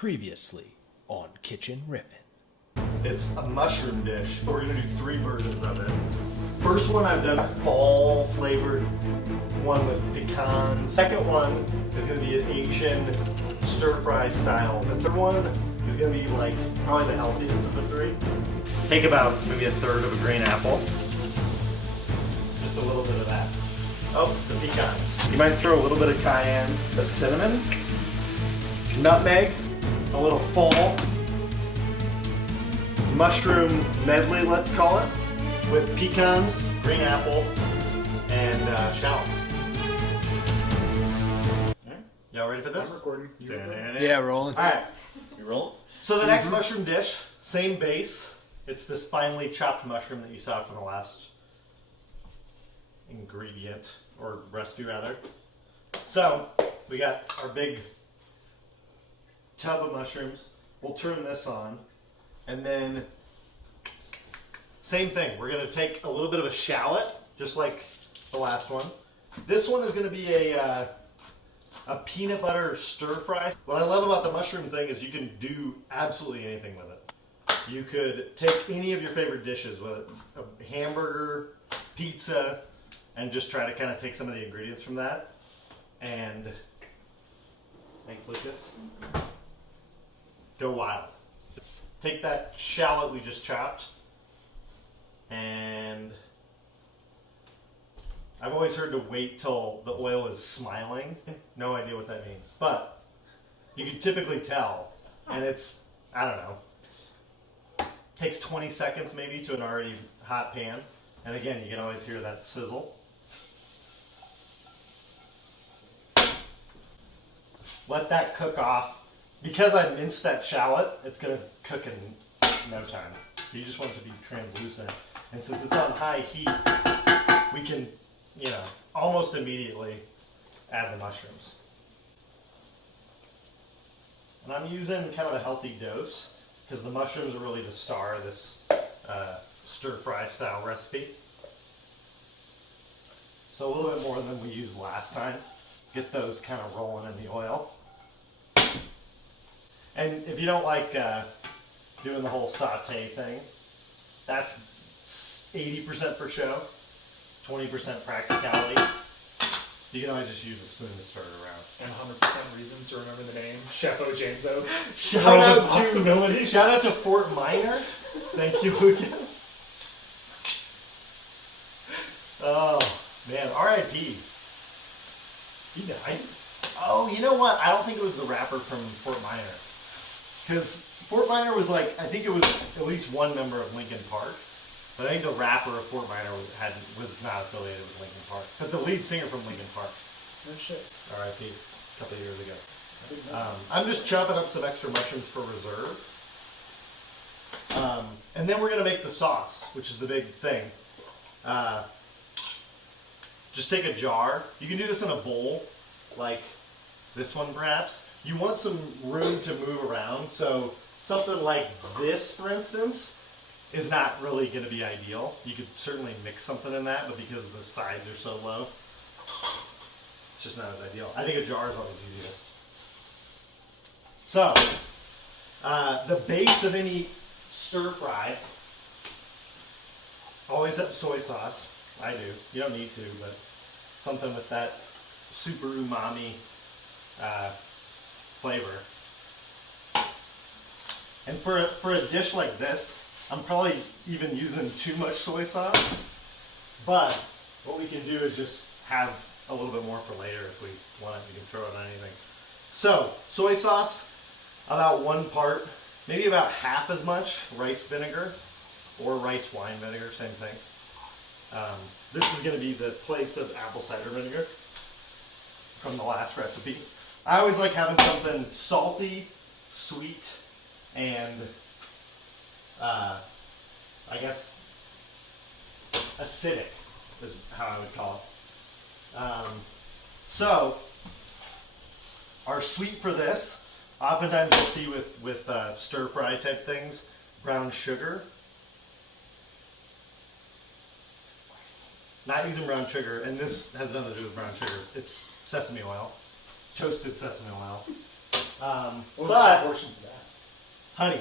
Previously on Kitchen Riffin. It's a mushroom dish, but we're gonna do 3 versions of it. First one I've done a fall flavored one with pecans. Second one is gonna be an Asian stir fry style. The third one is gonna be like probably the healthiest of the 3. Take about maybe a third of a green apple. Just a little bit of that. Oh, the pecans. You might throw a little bit of cayenne, the cinnamon, nutmeg, a little fall, mushroom medley, let's call it, with pecans, green apple, and shallots. Alright, y'all ready for this? I'm recording. Yeah, rolling. Alright, You roll? so the next mushroom dish, same base. It's this finely chopped mushroom that you saw from the last ingredient, or recipe rather. So, we got our big tub of mushrooms. We'll turn this on, and then same thing. We're going to take a little bit of a shallot, just like the last one. This one is going to be a peanut butter stir fry. What I love about the mushroom thing is you can do absolutely anything with it. You could take any of your favorite dishes, whether a hamburger, pizza, and just try to kind of take some of the ingredients from that. And thanks, Lucas. Go wild. Take that shallot we just chopped, and I've always heard to wait till the oil is smiling. No idea what that means, but you can typically tell, and it's, I don't know, takes 20 seconds maybe to an already hot pan, and again, you can always hear that sizzle. Let that cook off. Because I minced that shallot, it's going to cook in no time. So you just want it to be translucent. And since it's on high heat, we can, almost immediately add the mushrooms. And I'm using kind of a healthy dose because the mushrooms are really the star of this stir fry style recipe. So a little bit more than we used last time. Get those kind of rolling in the oil. And if you don't like doing the whole saute thing, that's 80% for show, 20% practicality. You can always just use a spoon to stir it around. And 100% reason to remember the name. Chefo, Jameso. Shout out to Fort Minor. Thank you, Lucas. Oh, man, R.I.P. He died? Oh, you know what? I don't think it was the rapper from Fort Minor. Because Fort Minor was like, I think it was at least one member of Linkin Park. But I think the rapper of Fort Minor was not affiliated with Linkin Park. But the lead singer from Linkin Park. No shit. R.I.P. A couple of years ago. I'm just chopping up some extra mushrooms for reserve. And then we're going to make the sauce, which is the big thing. Just take a jar. You can do this in a bowl, like this one perhaps. You want some room to move around, so something like this, for instance, is not really going to be ideal. You could certainly mix something in that, but because the sides are so low, it's just not as ideal. I think a jar is always easiest. So, the base of any stir fry, always have soy sauce. I do. You don't need to, but something with that super umami flavor. And for a dish like this, I'm probably even using too much soy sauce. But what we can do is just have a little bit more for later if we want it. You can throw it on anything. So, soy sauce, about 1 part, maybe about half as much rice vinegar or rice wine vinegar, same thing. This is going to be the place of apple cider vinegar from the last recipe. I always like having something salty, sweet, and I guess acidic is how I would call it. So, our sweet for this, oftentimes you'll see with stir fry type things, brown sugar. Not using brown sugar, and this has nothing to do with brown sugar. It's sesame oil, toasted sesame oil. What was the But proportion for that? honey.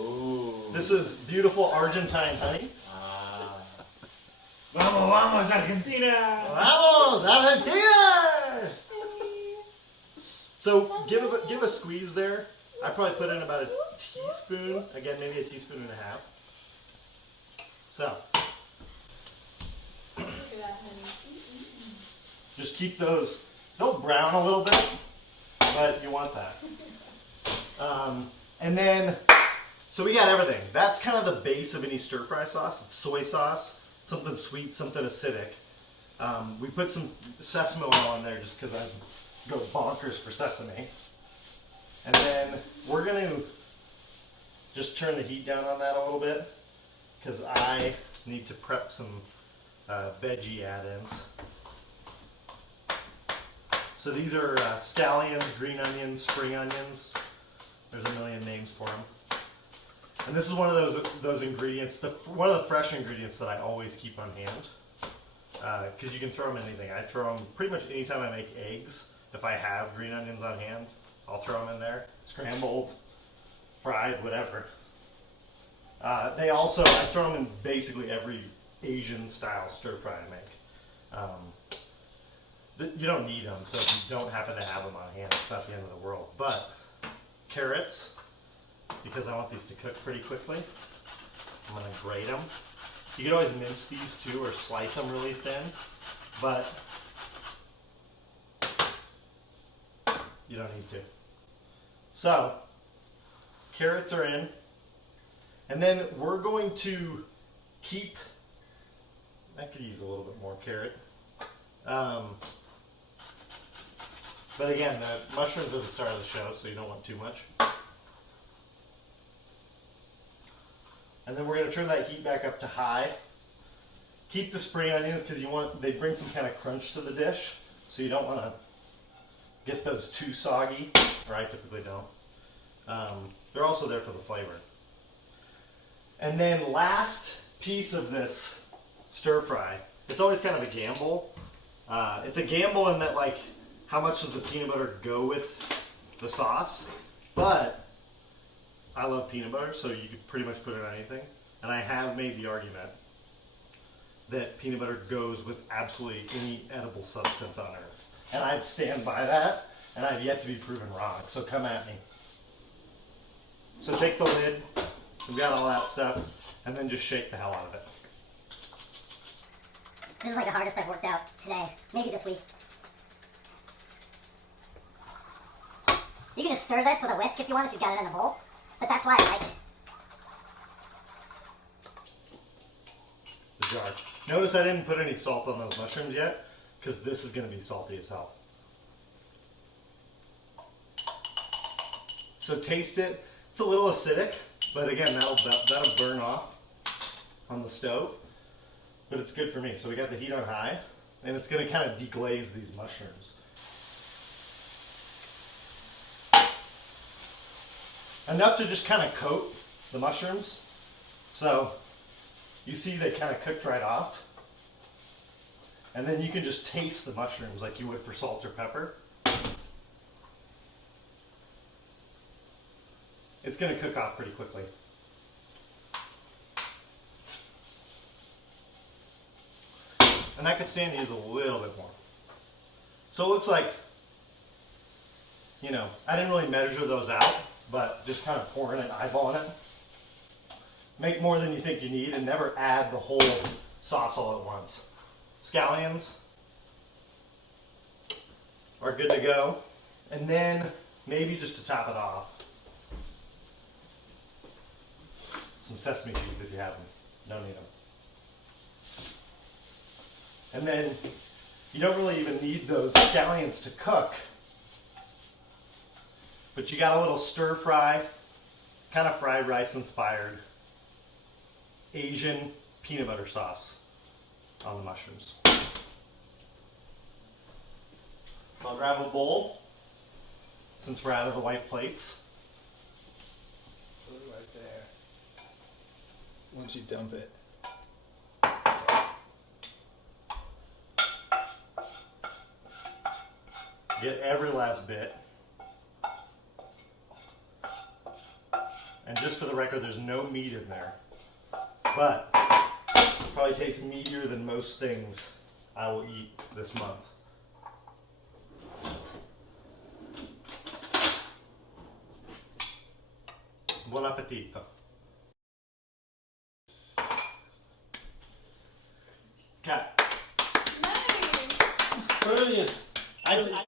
Ooh. This is beautiful Argentine honey. Vamos, vamos, Argentina! Vamos, Argentina! So give a squeeze there. I probably put in about a teaspoon. Again, maybe a teaspoon and a half. So just keep those. They'll brown a little bit, but you want that. And then, so we got everything. That's kind of the base of any stir fry sauce. It's soy sauce, something sweet, something acidic. We put some sesame oil in there just because I go bonkers for sesame. And then we're going to just turn the heat down on that a little bit because I need to prep some veggie add-ins. So these are scallions, green onions, spring onions. There's a million names for them. And this is one of those ingredients, one of the fresh ingredients that I always keep on hand. Because you can throw them in anything. I throw them pretty much anytime I make eggs. If I have green onions on hand, I'll throw them in there. Scrambled, fried, whatever. I throw them in basically every Asian style stir fry I make. You don't need them, so if you don't happen to have them on hand, it's not the end of the world. But carrots, because I want these to cook pretty quickly, I'm going to grate them. You can always mince these too or slice them really thin, but you don't need to. So, carrots are in, and then we're going to keep, I could use a little bit more carrot. But again, the mushrooms are the star of the show, so you don't want too much. And then we're going to turn that heat back up to high. Keep the spring onions because they bring some kind of crunch to the dish, so you don't want to get those too soggy, or I typically don't. They're also there for the flavor. And then last piece of this stir fry, it's always kind of a gamble. It's a gamble in that, like, how much does the peanut butter go with the sauce? But I love peanut butter, so you could pretty much put it on anything. And I have made the argument that peanut butter goes with absolutely any edible substance on earth. And I stand by that, and I've yet to be proven wrong, so come at me. So take the lid, we've got all that stuff, and then just shake the hell out of it. This is like the hardest I've worked out today, maybe this week. You can just stir this with a whisk if you want, if you've got it in a bowl. But that's why I like it. The jar. Notice I didn't put any salt on those mushrooms yet, because this is going to be salty as hell. So taste it. It's a little acidic, but again, that'll burn off on the stove. But it's good for me. So we got the heat on high, and it's going to kind of deglaze these mushrooms. Enough to just kind of coat the mushrooms. So you see they kind of cooked right off. And then you can just taste the mushrooms like you would for salt or pepper. It's going to cook off pretty quickly. And that could stand to use a little bit more. So it looks like, I didn't really measure those out, but just kind of pouring it, eyeballing it. Make more than you think you need and never add the whole sauce all at once. Scallions are good to go. And then maybe just to top it off, some sesame seeds if you have them. Don't need them. And then you don't really even need those scallions to cook. But you got a little stir fry, kind of fried rice inspired Asian peanut butter sauce on the mushrooms. So I'll grab a bowl since we're out of the white plates. Put it right there. Once you dump it. Get every last bit. And just for the record, there's no meat in there. But probably tastes meatier than most things I will eat this month. Buon appetito. Cat. Nice. Brilliant. I